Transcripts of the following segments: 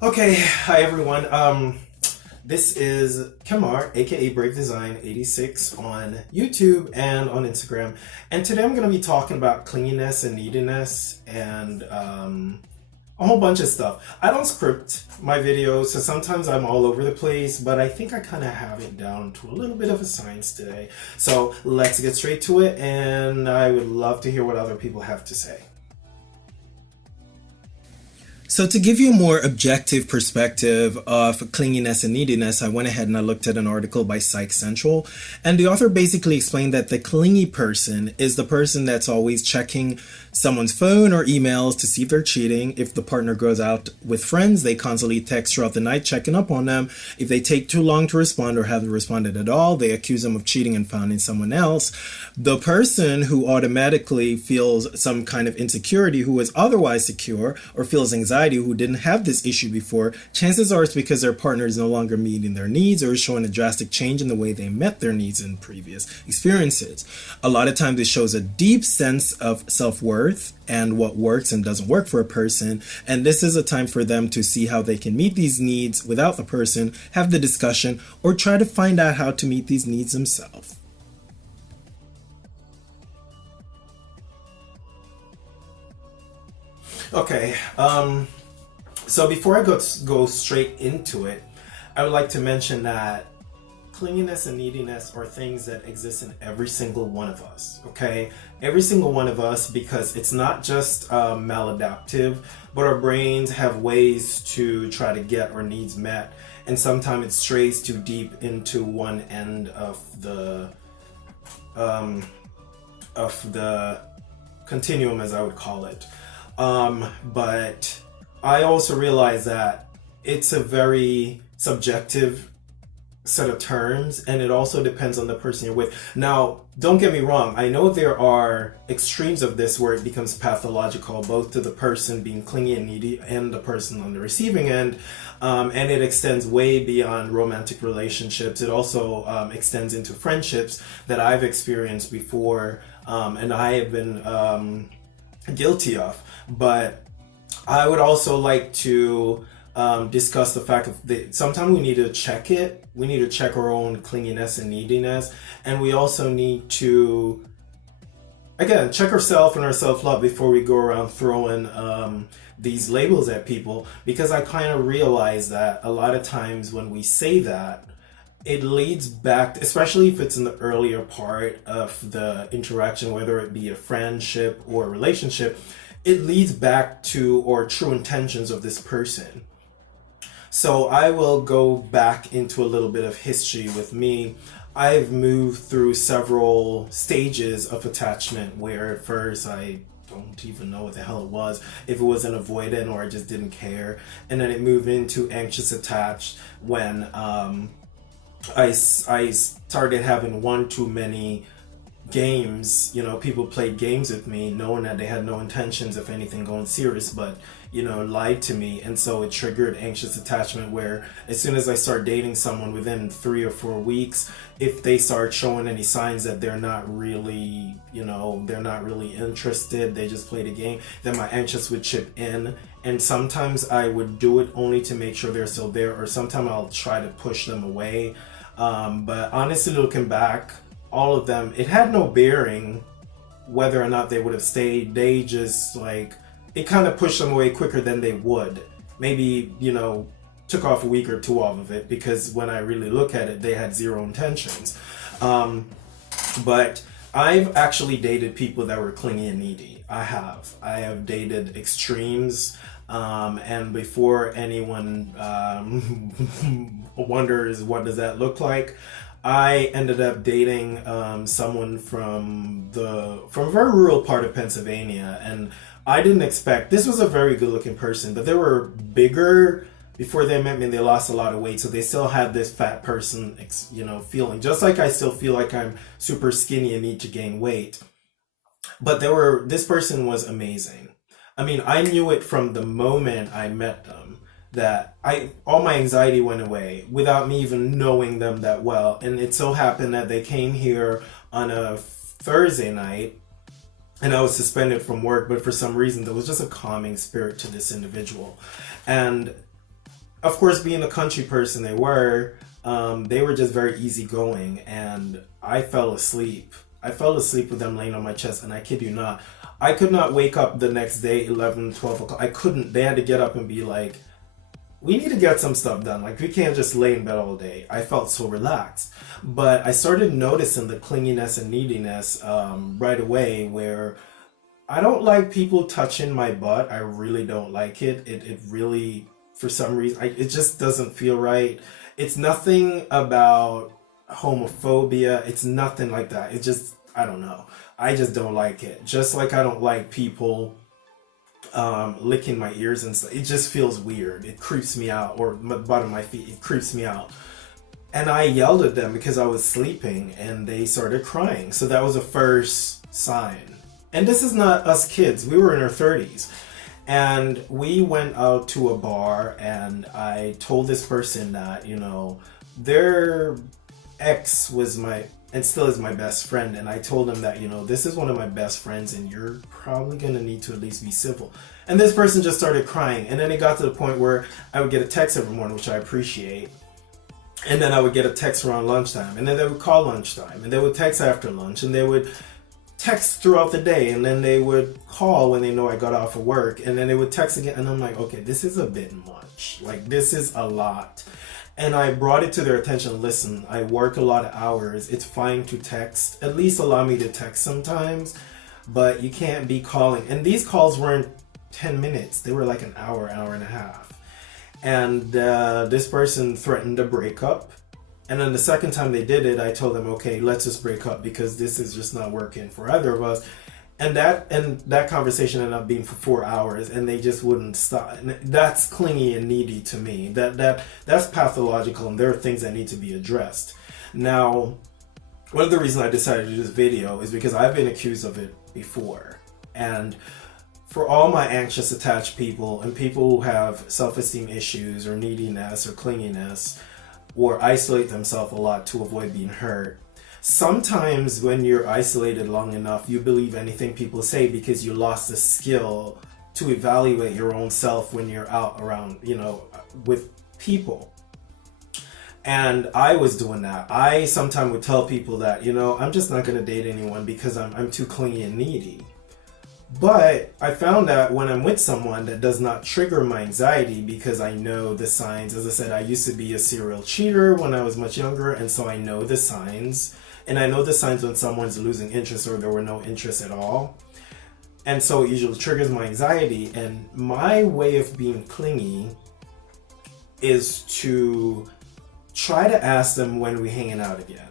Okay, hi everyone. This is Kamar, aka Brave Design 86 on YouTube and on Instagram. And today I'm going to be talking about clinginess and neediness and a whole bunch of stuff. I don't script my videos, so sometimes I'm all over the place, but I think I kind of have it down to a little bit of a science today. So let's get straight to it, and I would love to hear what other people have to say. So to give you a more objective perspective of clinginess and neediness, I went ahead and I looked at an article by Psych Central, and the author basically explained that the clingy person is the person that's always checking someone's phone or emails to see if they're cheating. If the partner goes out with friends, they constantly text throughout the night checking up on them. If they take too long to respond or haven't responded at all, they accuse them of cheating and finding someone else. The person who automatically feels some kind of insecurity, who is otherwise secure, or feels anxiety, who didn't have this issue before, chances are it's because their partner is no longer meeting their needs or is showing a drastic change in the way they met their needs in previous experiences. A lot of times it shows a deep sense of self-worth and what works and doesn't work for a person, and this is a time for them to see how they can meet these needs without the person, have the discussion, or try to find out how to meet these needs themselves. Okay, so before I go straight into it, I would like to mention that clinginess and neediness are things that exist in every single one of us, okay? Every single one of us, because it's not just maladaptive, but our brains have ways to try to get our needs met, and sometimes it strays too deep into one end um, of the continuum, as I would call it. But I also realize that it's a very subjective set of terms, and it also depends on the person you're with. Now, don't get me wrong, I know there are extremes of this where it becomes pathological, both to the person being clingy and needy and the person on the receiving end, and it extends way beyond romantic relationships. It also extends into friendships that I've experienced before, and I have been guilty of. But I would also like to discuss the fact that sometimes we need to check it. We need to check our own clinginess and neediness, and we also need to, again, check ourselves and our self-love before we go around throwing these labels at people, because I kind of realize that a lot of times when we say that, it leads back, especially if it's in the earlier part of the interaction, whether it be a friendship or a relationship, it leads back to our true intentions of this person. So I will go back into a little bit of history with me. I've moved through several stages of attachment where at first I don't even know what the hell it was, if it was an avoidant or I just didn't care. And then it moved into anxious attached when I started having one too many games. People played games with me knowing that they had no intentions of anything going serious, but lied to me, and so it triggered anxious attachment, where as soon as I start dating someone, within 3 or 4 weeks, if they start showing any signs that they're not really interested, they just played a game, then my anxious would chip in. And sometimes I would do it only to make sure they're still there, or sometimes I'll try to push them away. But honestly, looking back, all of them, it had no bearing whether or not they would have stayed. They just, it kind of pushed them away quicker than they would. Maybe, took off a week or two off of it, because when I really look at it, they had zero intentions. But I've actually dated people that were clingy and needy. I have dated extremes. And before anyone wonders what does that look like, I ended up dating someone from a very rural part of Pennsylvania, and I didn't expect, this was a very good looking person, but they were bigger before they met me, and they lost a lot of weight, so they still had this fat person feeling, just like I still feel like I'm super skinny and need to gain weight. But this person was amazing. I mean, I knew it from the moment I met them, that all my anxiety went away without me even knowing them that well. And it so happened that they came here on a Thursday night, and I was suspended from work, but for some reason there was just a calming spirit to this individual. And of course, being the country person they were just very easygoing, and I fell asleep. I fell asleep with them laying on my chest, and I kid you not, I could not wake up the next day, 11, 12 o'clock. I couldn't. They had to get up and be like, we need to get some stuff done. Like, we can't just lay in bed all day. I felt so relaxed. But I started noticing the clinginess and neediness right away, where I don't like people touching my butt. I really don't like it. It really, for some reason, it just doesn't feel right. It's nothing about homophobia. It's nothing like that. It just, I don't know. I just don't like it. Just like I don't like people licking my ears and stuff. It just feels weird. It creeps me out, or my bottom of my feet. It creeps me out. And I yelled at them because I was sleeping, and they started crying. So that was the first sign. And this is not us kids. We were in our 30s. And we went out to a bar, and I told this person that, their ex was and still is my best friend. And I told him that, this is one of my best friends, and you're probably going to need to at least be civil. And this person just started crying. And then it got to the point where I would get a text every morning, which I appreciate. And then I would get a text around lunchtime. And then they would call lunchtime. And they would text after lunch. And they would text throughout the day, and then they would call when they know I got off of work, and then they would text again, and I'm like, okay, this is a bit much. Like, this is a lot. And I brought it to their attention. Listen, I work a lot of hours. It's fine to text. At least allow me to text sometimes, but you can't be calling. And these calls weren't 10 minutes. They were like an hour, hour and a half. And this person threatened a breakup. And then the second time they did it, I told them, okay, let's just break up, because this is just not working for either of us. And that conversation ended up being for 4 hours, and they just wouldn't stop. And that's clingy and needy to me. That's pathological, and there are things that need to be addressed. Now, one of the reasons I decided to do this video is because I've been accused of it before. And for all my anxious attached people and people who have self-esteem issues or neediness or clinginess, or isolate themselves a lot to avoid being hurt. Sometimes when you're isolated long enough, you believe anything people say because you lost the skill to evaluate your own self when you're out around, with people. And I was doing that. I sometimes would tell people that, I'm just not going to date anyone because I'm too clingy and needy. But I found that when I'm with someone, that does not trigger my anxiety, because I know the signs. As I said, I used to be a serial cheater when I was much younger, and so I know the signs. And I know the signs when someone's losing interest or there were no interest at all. And so it usually triggers my anxiety. And my way of being clingy is to try to ask them when we're hanging out again.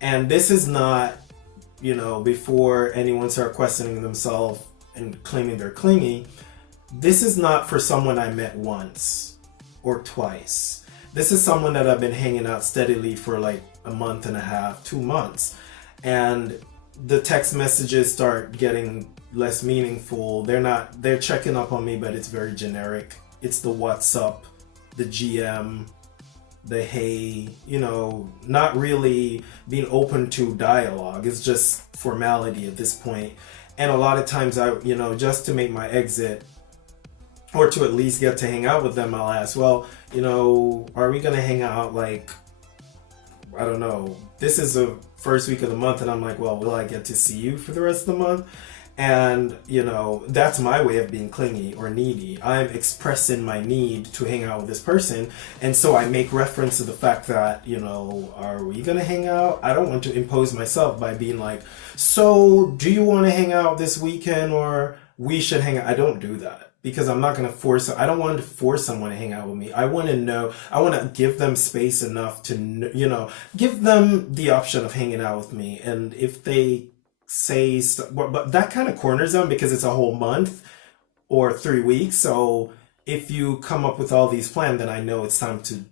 And this is not, before anyone start questioning themselves and claiming they're clingy, this is not for someone I met once or twice. This is someone that I've been hanging out steadily for like a month and a half, 2 months. And the text messages start getting less meaningful. They're checking up on me, but it's very generic. It's the what's up, the GM, the hey, not really being open to dialogue. It's just formality at this point. And a lot of times I, just to make my exit or to at least get to hang out with them, I'll ask, well, are we going to hang out like, I don't know, this is the first week of the month, and I'm like, well, will I get to see you for the rest of the month? And, that's my way of being clingy or needy. I'm expressing my need to hang out with this person. And so I make reference to the fact that, are we going to hang out? I don't want to impose myself by being like, so do you want to hang out this weekend, or we should hang out? I don't do that, because I'm not going to I don't want to force someone to hang out with me. I want to give them space enough to, give them the option of hanging out with me. And if they say but that kind of corners them, because it's a whole month or 3 weeks. So if you come up with all these plans, then I know it's time to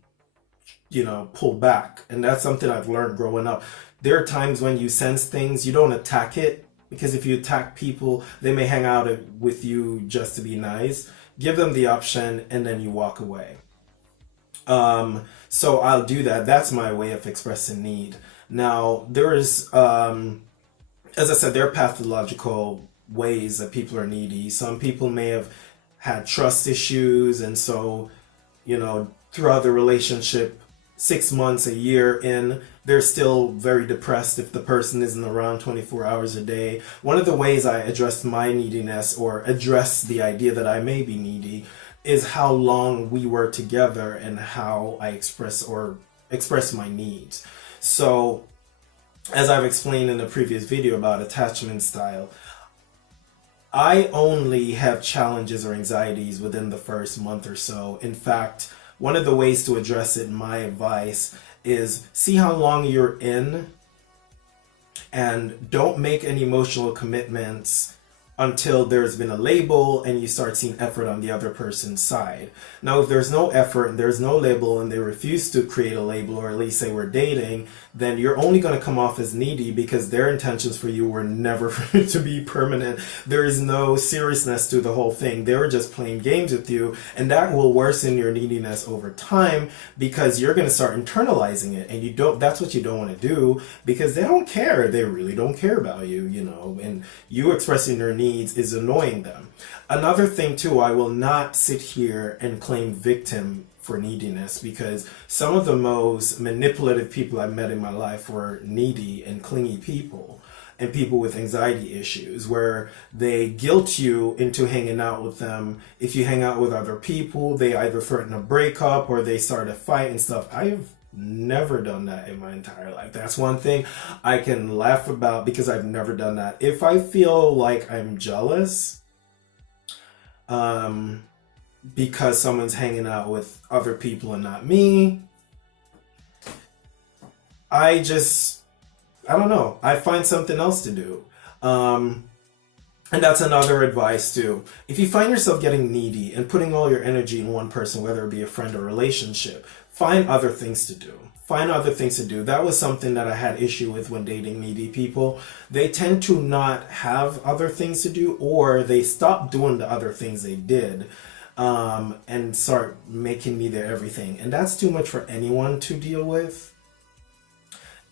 pull back. And that's something I've learned growing up. There are times when you sense things, you don't attack it, because if you attack people, they may hang out with you just to be nice. Give them the option, and then you walk away. So I'll do that. That's my way of expressing need. Now there is as I said, there are pathological ways that people are needy. Some people may have had trust issues, and so, throughout the relationship, 6 months, a year in, they're still very depressed if the person isn't around 24 hours a day. One of the ways I address my neediness, or address the idea that I may be needy, is how long we were together and how I express my needs. So, as I've explained in a previous video about attachment style, I only have challenges or anxieties within the first month or so. In fact, one of the ways to address it, my advice, is see how long you're in and don't make any emotional commitments until there's been a label and you start seeing effort on the other person's side. Now, if there's no effort and there's no label and they refuse to create a label, or at least say we're dating, then you're only going to come off as needy because their intentions for you were never to be permanent. There is no seriousness to the whole thing. They were just playing games with you, and that will worsen your neediness over time because you're going to start internalizing it, and that's what you don't want to do, because they don't care. They really don't care about you, and you expressing your needs is annoying them. Another thing too, I will not sit here and claim victim for neediness, because some of the most manipulative people I've met in my life were needy and clingy people, and people with anxiety issues, where they guilt you into hanging out with them. If you hang out with other people, they either threaten a breakup or they start a fight and stuff. I've never done that in my entire life. That's one thing I can laugh about, because I've never done that. If I feel like I'm jealous, because someone's hanging out with other people and not me, I don't know. I find something else to do. And that's another advice too. If you find yourself getting needy and putting all your energy in one person, whether it be a friend or relationship, find other things to do. Find other things to do. That was something that I had issue with when dating needy people. They tend to not have other things to do, or they stop doing the other things they did, and start making me their everything. And that's too much for anyone to deal with.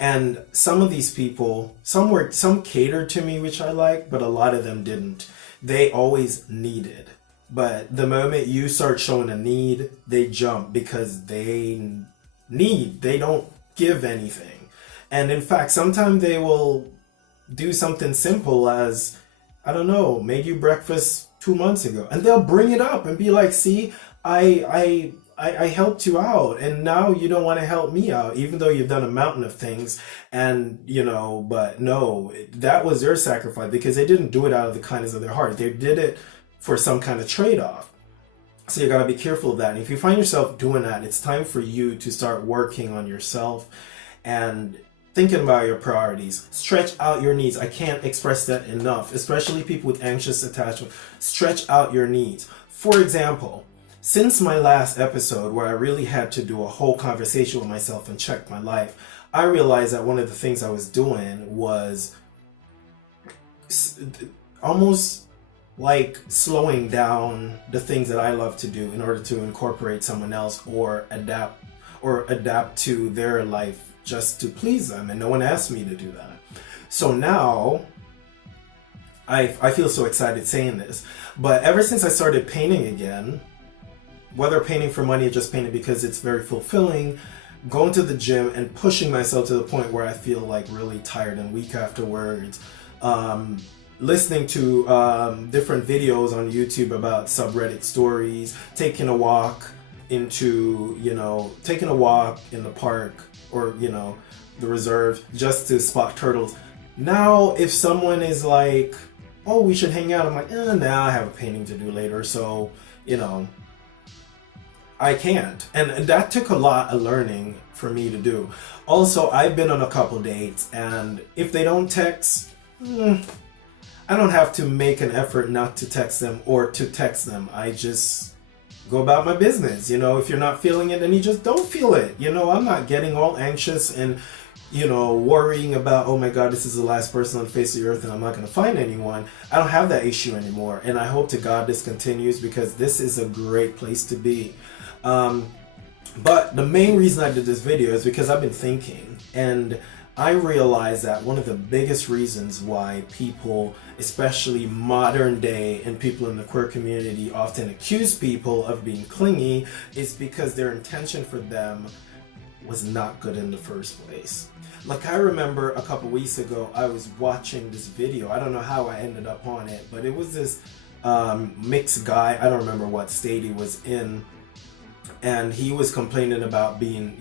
And some of these people, some catered to me, which I like, but a lot of them didn't. They always needed. But the moment you start showing a need, they jump, because they don't give anything. And in fact, sometimes they will do something simple as, I don't know, made you breakfast 2 months ago, and they'll bring it up and be like, see, I helped you out, and now you don't want to help me out, even though you've done a mountain of things. And but no, that was their sacrifice, because they didn't do it out of the kindness of their heart. They did it for some kind of trade-off. So you got to be careful of that. And if you find yourself doing that, it's time for you to start working on yourself and thinking about your priorities. Stretch out your needs. I can't express that enough, especially people with anxious attachment. Stretch out your needs. For example, since my last episode, where I really had to do a whole conversation with myself and check my life, I realized that one of the things I was doing was almost like slowing down the things that I love to do in order to incorporate someone else, or adapt to their life just to please them, and no one asked me to do that. So now I feel so excited saying this, but ever since I started painting again, whether painting for money or just painting because it's very fulfilling, going to the gym and pushing myself to the point where I feel like really tired and weak afterwards, listening to different videos on YouTube about subreddit stories, taking a walk in the park, or the reserve, just to spot turtles. Now if someone is like, oh, we should hang out, I'm like, nah, I have a painting to do later, so I can't. And that took a lot of learning for me to do. Also, I've been on a couple dates, and if they don't text, I don't have to make an effort not to text them or to text them. I just go about my business. If you're not feeling it, then you just don't feel it. I'm not getting all anxious and, worrying about, oh my God, this is the last person on the face of the earth and I'm not going to find anyone. I don't have that issue anymore. And I hope to God this continues, because this is a great place to be. But the main reason I did this video is because I've been thinking, and I realized that one of the biggest reasons why people, especially modern day and people in the queer community, often accuse people of being clingy is because their intention for them was not good in the first place. Like, I remember a couple weeks ago, I was watching this video. I don't know how I ended up on it, but it was this mixed guy. I don't remember what state he was in. And he was complaining about being,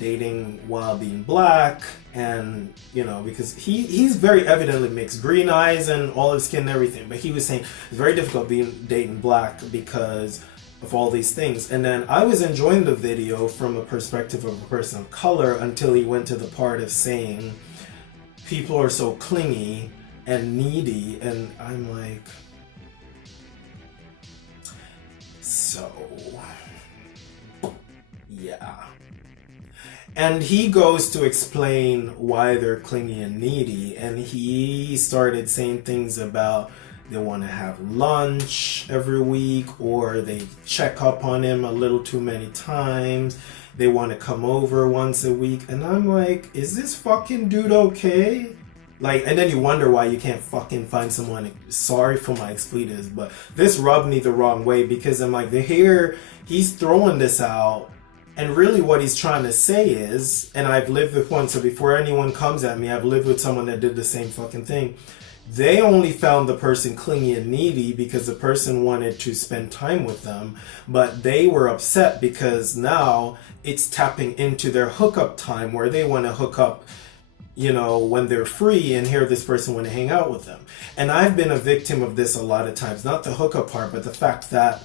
dating while being black, and because he's very evidently mixed, green eyes and olive skin and everything, but he was saying it's very difficult dating black because of all these things. And then I was enjoying the video from a perspective of a person of color until he went to the part of saying people are so clingy and needy, and I'm like, so yeah. And he goes to explain why they're clingy and needy, and he started saying things about they want to have lunch every week, or they check up on him a little too many times, they want to come over once a week, and I'm like, is this fucking dude okay? Like, and then you wonder why you can't fucking find someone. Sorry for my expletives, but this rubbed me the wrong way, because I'm like, he's throwing this out. And really what he's trying to say is, and I've lived with one, so before anyone comes at me, I've lived with someone that did the same fucking thing. They only found the person clingy and needy because the person wanted to spend time with them, but they were upset because now it's tapping into their hookup time where they want to hook up, when they're free, and here this person want to hang out with them. And I've been a victim of this a lot of times, not the hookup part, but the fact that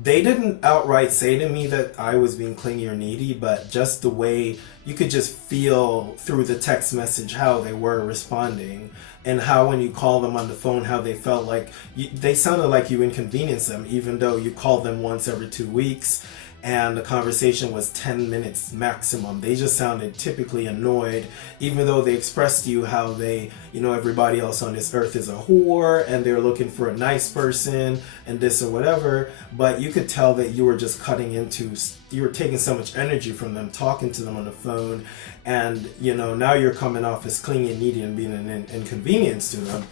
they didn't outright say to me that I was being clingy or needy, but just the way you could just feel through the text message how they were responding, and how when you call them on the phone, how they felt like they sounded like you inconvenienced them, even though you called them once every 2 weeks and the conversation was 10 minutes maximum. They just sounded typically annoyed, even though they expressed to you how they, everybody else on this earth is a whore and they're looking for a nice person and this or whatever. But you could tell that you were just you were taking so much energy from them, talking to them on the phone, and now you're coming off as clingy and needy and being an inconvenience to them.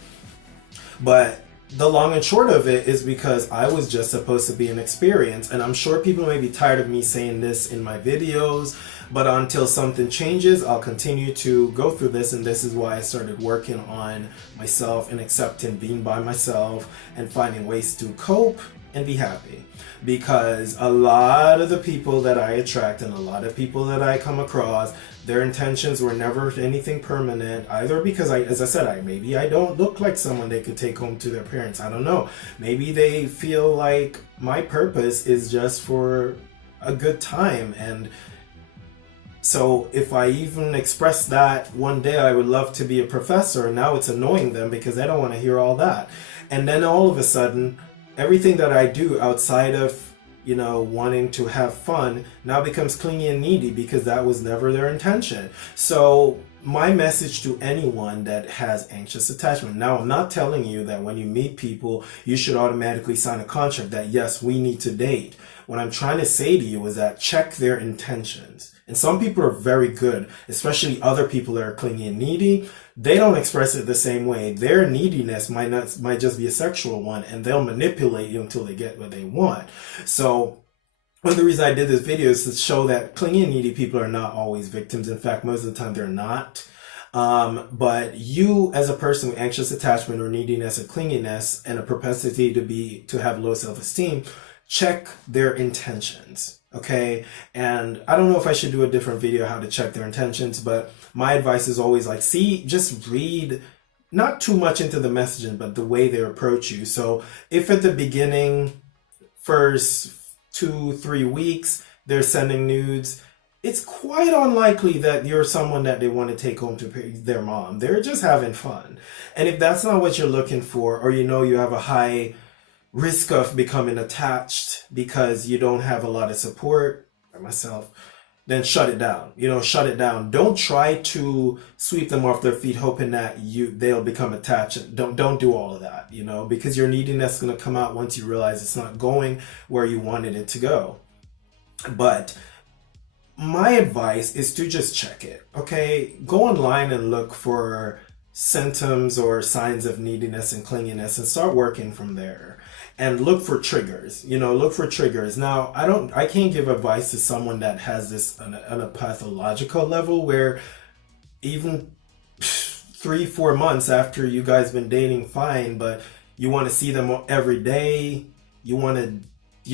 But the long and short of it is because I was just supposed to be an experience, and I'm sure people may be tired of me saying this in my videos, but until something changes, I'll continue to go through this, and this is why I started working on myself and accepting being by myself and finding ways to cope and be happy. Because a lot of the people that I attract and a lot of people that I come across, their intentions were never anything permanent, either because as I said, maybe I don't look like someone they could take home to their parents. I don't know. Maybe they feel like my purpose is just for a good time. And so if I even express that one day I would love to be a professor, now it's annoying them because they don't want to hear all that. And then all of a sudden, everything that I do outside of wanting to have fun now becomes clingy and needy because that was never their intention. So my message to anyone that has anxious attachment, now I'm not telling you that when you meet people you should automatically sign a contract that yes, we need to date. What I'm trying to say to you is that check their intentions. And some people are very good, especially other people that are clingy and needy. They don't express it the same way. Their neediness might just be a sexual one, and they'll manipulate you until they get what they want. So one of the reasons I did this video is to show that clingy and needy people are not always victims. In fact, most of the time they're not. But you as a person with anxious attachment or neediness or clinginess and a propensity to have low self-esteem, check their intentions. Okay, and I don't know if I should do a different video how to check their intentions, but my advice is always just read not too much into the messaging, but the way they approach you. So if at the beginning, first 2-3 weeks, they're sending nudes, it's quite unlikely that you're someone that they want to take home to their mom. They're just having fun. And if that's not what you're looking for, or you have a high risk of becoming attached because you don't have a lot of support, like myself, then shut it down. Shut it down. Don't try to sweep them off their feet hoping that they'll become attached. Don't do all of that, because your neediness is going to come out once you realize it's not going where you wanted it to go. But my advice is to just check it. Okay, go online and look for symptoms or signs of neediness and clinginess and start working from there, and look for triggers. Look for triggers. Now, I can't give advice to someone that has this on a pathological level, where even 3-4 months after you guys been dating fine, but you want to see them every day. You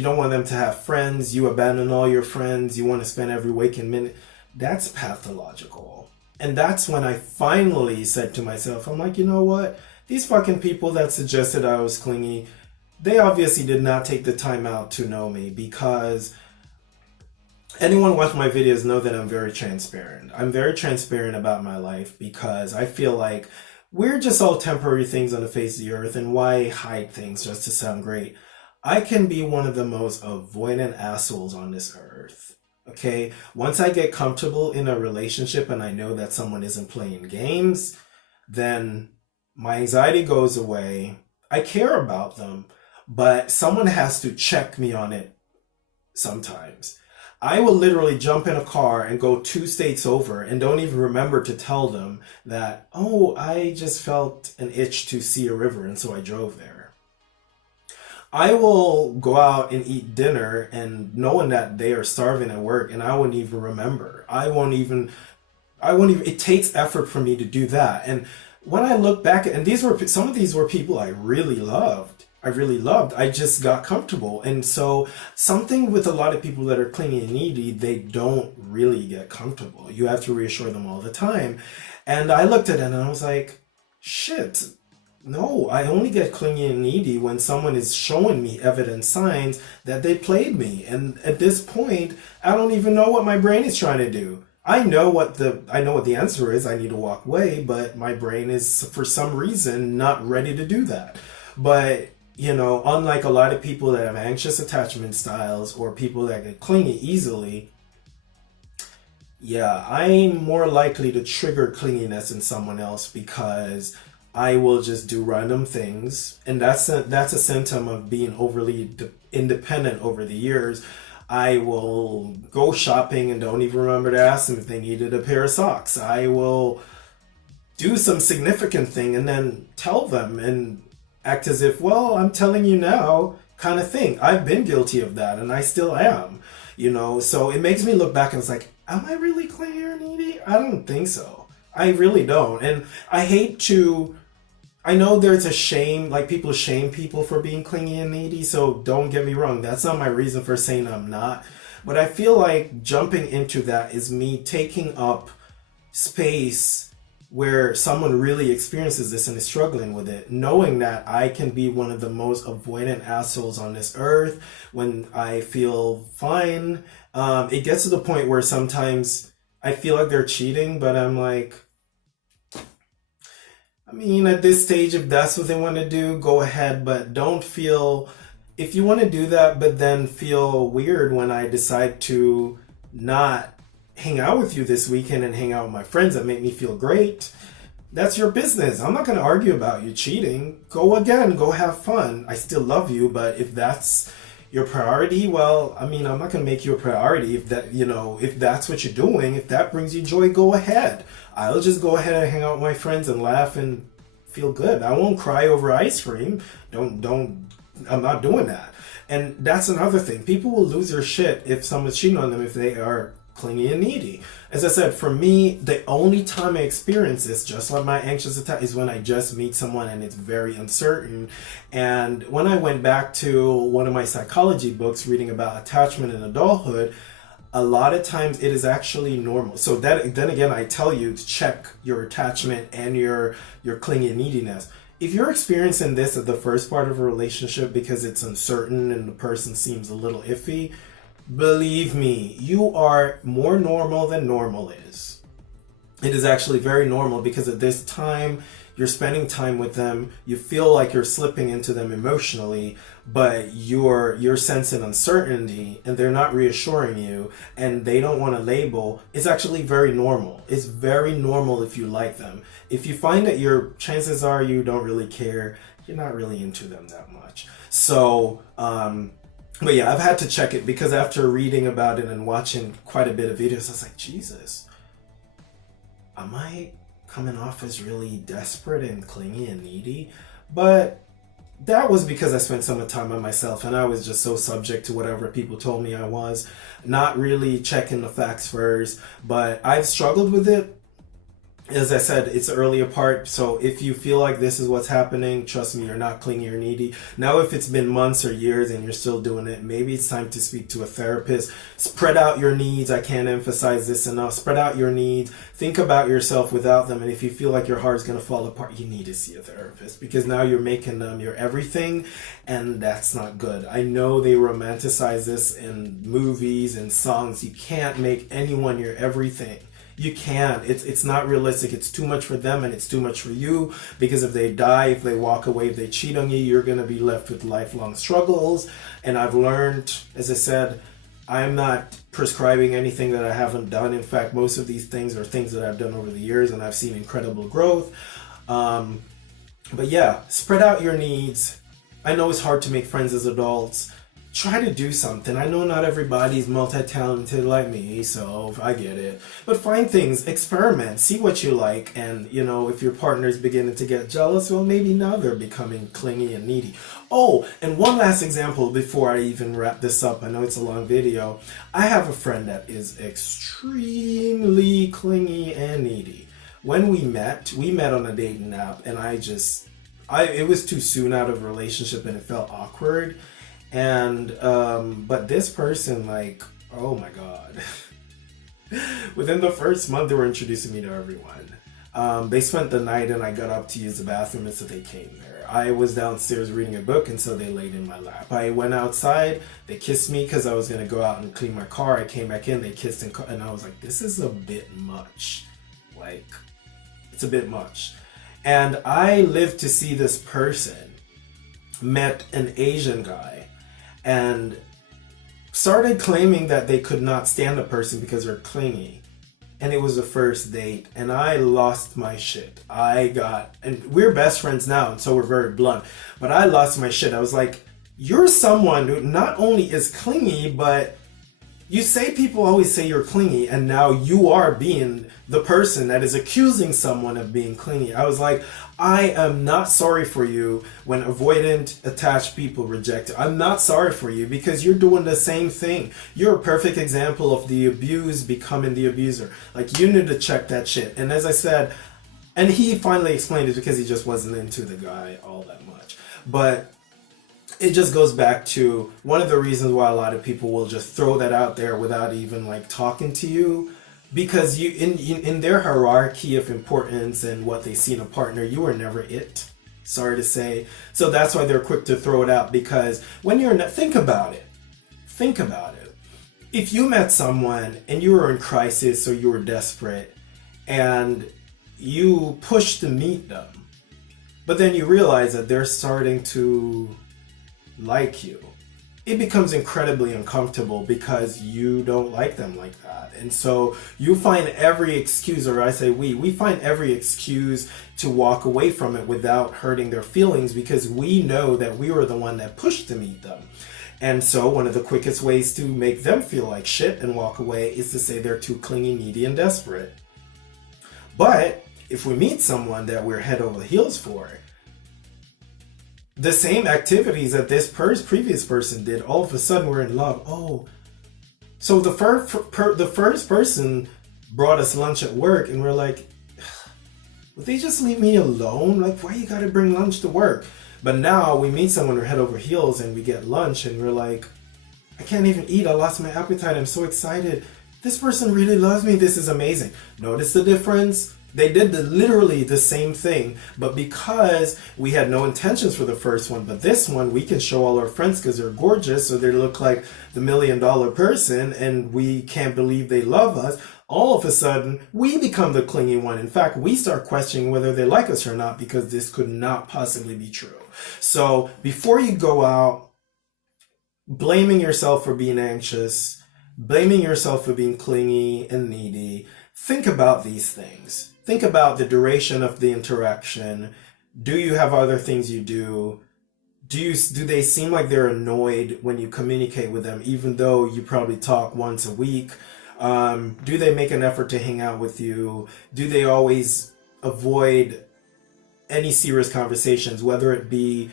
don't want them to have friends. You abandon all your friends. You want to spend every waking minute. That's pathological. And that's when I finally said to myself, I'm like, you know what? These fucking people that suggested I was clingy, they obviously did not take the time out to know me, because anyone watching my videos know that I'm very transparent. I'm very transparent about my life, because I feel like we're just all temporary things on the face of the earth, and why hide things just to sound great? I can be one of the most avoidant assholes on this earth. Okay? Once I get comfortable in a relationship and I know that someone isn't playing games, then my anxiety goes away. I care about them, but someone has to check me on it sometimes. I will literally jump in a car and go 2 states over and don't even remember to tell them that, oh, I just felt an itch to see a river and so I drove there. I will go out and eat dinner and knowing that they are starving at work, and I wouldn't even remember. It takes effort for me to do that. And when I look back, and some of these were people I really loved. I just got comfortable. And so something with a lot of people that are clingy and needy, they don't really get comfortable. You have to reassure them all the time. And I looked at it and I was like, shit. No, I only get clingy and needy when someone is showing me evident signs that they played me. And at this point, I don't even know what my brain is trying to do. I know what the answer is. I need to walk away, but my brain is, for some reason, not ready to do that. But, unlike a lot of people that have anxious attachment styles or people that get clingy easily, yeah, I'm more likely to trigger clinginess in someone else, because I will just do random things, and that's a symptom of being overly independent over the years. I will go shopping and don't even remember to ask them if they needed a pair of socks. I will do some significant thing and then tell them and act as if, well, I'm telling you now, kind of thing. I've been guilty of that, and I still am. So it makes me look back and it's like, am I really clingy or needy? I don't think so. I really don't. And I know there's a shame, like people shame people for being clingy and needy, so don't get me wrong, that's not my reason for saying I'm not. But I feel like jumping into that is me taking up space where someone really experiences this and is struggling with it, knowing that I can be one of the most avoidant assholes on this earth when I feel fine. It gets to the point where sometimes I feel like they're cheating, but I'm like, at this stage, if that's what they want to do, go ahead, but don't feel, if you want to do that, but then feel weird when I decide to not hang out with you this weekend and hang out with my friends that make me feel great, that's your business. I'm not going to argue about you cheating. Go have fun. I still love you, but if that's your priority, well, I'm not going to make you a priority. If that's what you're doing, if that brings you joy, go ahead. I'll just go ahead and hang out with my friends and laugh and feel good. I won't cry over ice cream. I'm not doing that. And that's another thing. People will lose their shit if someone's cheating on them if they are clingy and needy. As I said, for me, the only time I experience this, just like my anxious attack, is when I just meet someone and it's very uncertain. And when I went back to one of my psychology books reading about attachment in adulthood, a lot of times it is actually normal. So then again, I tell you to check your attachment and your clingy neediness. If you're experiencing this at the first part of a relationship because it's uncertain and the person seems a little iffy, believe me, you are more normal than normal is. It is actually very normal, because at this time, you're spending time with them, you feel like you're slipping into them emotionally, but you're sensing uncertainty and they're not reassuring you and they don't want to label. It's actually very normal. It's very normal if you like them. If you find that your chances are you don't really care, you're not really into them that much. So But yeah, I've had to check it because after reading about it and watching quite a bit of videos, I was like, Jesus, am I coming off as really desperate and clingy and needy? But that was because I spent so much time on myself and I was just so subject to whatever people told me I was, not really checking the facts first. But I've struggled with it. As I said, it's an earlier part. So if you feel like this is what's happening, trust me, you're not clingy or needy. Now, if it's been months or years and you're still doing it, maybe it's time to speak to a therapist. Spread out your needs. I can't emphasize this enough. Spread out your needs. Think about yourself without them. And if you feel like your heart's going to fall apart, you need to see a therapist because now you're making them your everything. And that's not good. I know they romanticize this in movies and songs. You can't make anyone your everything. You can't. It's not realistic. It's too much for them and it's too much for you because if they die, if they walk away, if they cheat on you, you're going to be left with lifelong struggles. And I've learned, as I said, I'm not prescribing anything that I haven't done. In fact, most of these things are things that I've done over the years and I've seen incredible growth. But yeah, spread out your needs. I know it's hard to make friends as adults. Try to do something. I know not everybody's multi-talented like me, so I get it. But find things, experiment, see what you like, and you know, if your partner's beginning to get jealous, well, maybe now they're becoming clingy and needy. Oh, and one last example before I even wrap this up. I know it's a long video. I have a friend that is extremely clingy and needy. When we met on a dating app, and it was too soon out of a relationship and it felt awkward. And but this person, like, oh my god. Within the first month they were introducing me to everyone. They spent the night and I got up to use the bathroom and so they came there. I was downstairs reading a book and so they laid in my lap. I went outside, they kissed me because I was going to go out and clean my car. I came back in, they kissed and I was like, this is a bit much. Like, it's a bit much. And I lived to see this person met an Asian guy and started claiming that they could not stand a person because they're clingy. And it was the first date and I lost my shit. And we're best friends now and so we're very blunt, but I lost my shit. I was like, you're someone who not only is clingy, but you say people always say you're clingy and now you are being the person that is accusing someone of being clingy. I was like, I am not sorry for you when avoidant attached people reject it. I'm not sorry for you because you're doing the same thing. You're a perfect example of the abused becoming the abuser. Like, you need to check that shit. And as I said, and he finally explained it because he just wasn't into the guy all that much. But it just goes back to one of the reasons why a lot of people will just throw that out there without even like talking to you, because you in their hierarchy of importance and what they see in a partner, you were never it. Sorry to say. So that's why they're quick to throw it out, because when you're not, think about it. If you met someone and you were in crisis or you were desperate and you pushed to meet them, but then you realize that they're starting to like you, it becomes incredibly uncomfortable because you don't like them like that. And so you find every excuse, or I say we find every excuse to walk away from it without hurting their feelings, because we know that we were the one that pushed to meet them. And so one of the quickest ways to make them feel like shit and walk away is to say they're too clingy, needy, and desperate. But if we meet someone that we're head over heels for, the same activities that this previous person did, all of a sudden we're in love. Oh, so the first person brought us lunch at work and we're like, would they just leave me alone? Like, why you gotta bring lunch to work? But now we meet someone, we're head over heels and we get lunch and we're like, I can't even eat, I lost my appetite, I'm so excited. This person really loves me, this is amazing. Notice the difference? They did literally the same thing, but because we had no intentions for the first one, but this one we can show all our friends because they're gorgeous, so they look like the $1 million person, and we can't believe they love us. All of a sudden, we become the clingy one. In fact, we start questioning whether they like us or not, because this could not possibly be true. So before you go out blaming yourself for being anxious, blaming yourself for being clingy and needy, think about these things. Think about the duration of the interaction. Do you have other things you do? do they seem like they're annoyed when you communicate with them, even though you probably talk once a week? Do they make an effort to hang out with you? Do they always avoid any serious conversations, whether it be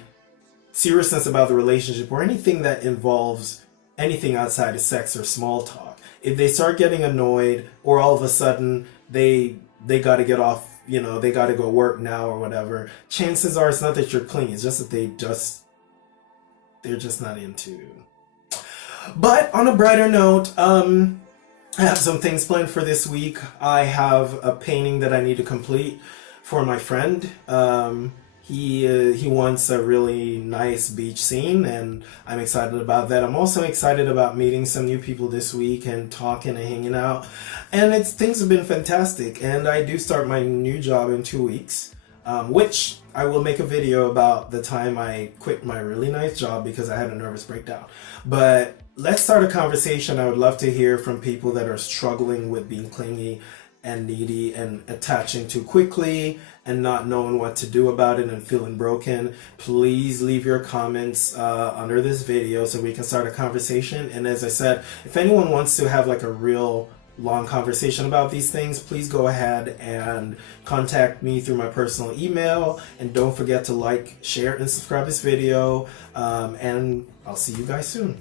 seriousness about the relationship or anything that involves anything outside of sex or small talk? If they start getting annoyed, or all of a sudden they got to get off, they got to go work now or whatever, chances are it's not that you're clingy, it's just that they're just not into you. But on a brighter note, I have some things planned for this week. I have a painting that I need to complete for my friend. He wants a really nice beach scene, and I'm excited about that. I'm also excited about meeting some new people this week and talking and hanging out. And things have been fantastic. And I do start my new job in 2 weeks, which I will make a video about the time I quit my really nice job because I had a nervous breakdown. But let's start a conversation. I would love to hear from people that are struggling with being clingy and needy and attaching too quickly and not knowing what to do about it and feeling broken. Please leave your comments under this video so we can start a conversation. And as I said, if anyone wants to have like a real long conversation about these things, please go ahead and contact me through my personal email. And don't forget to like, share, and subscribe this video. And I'll see you guys soon.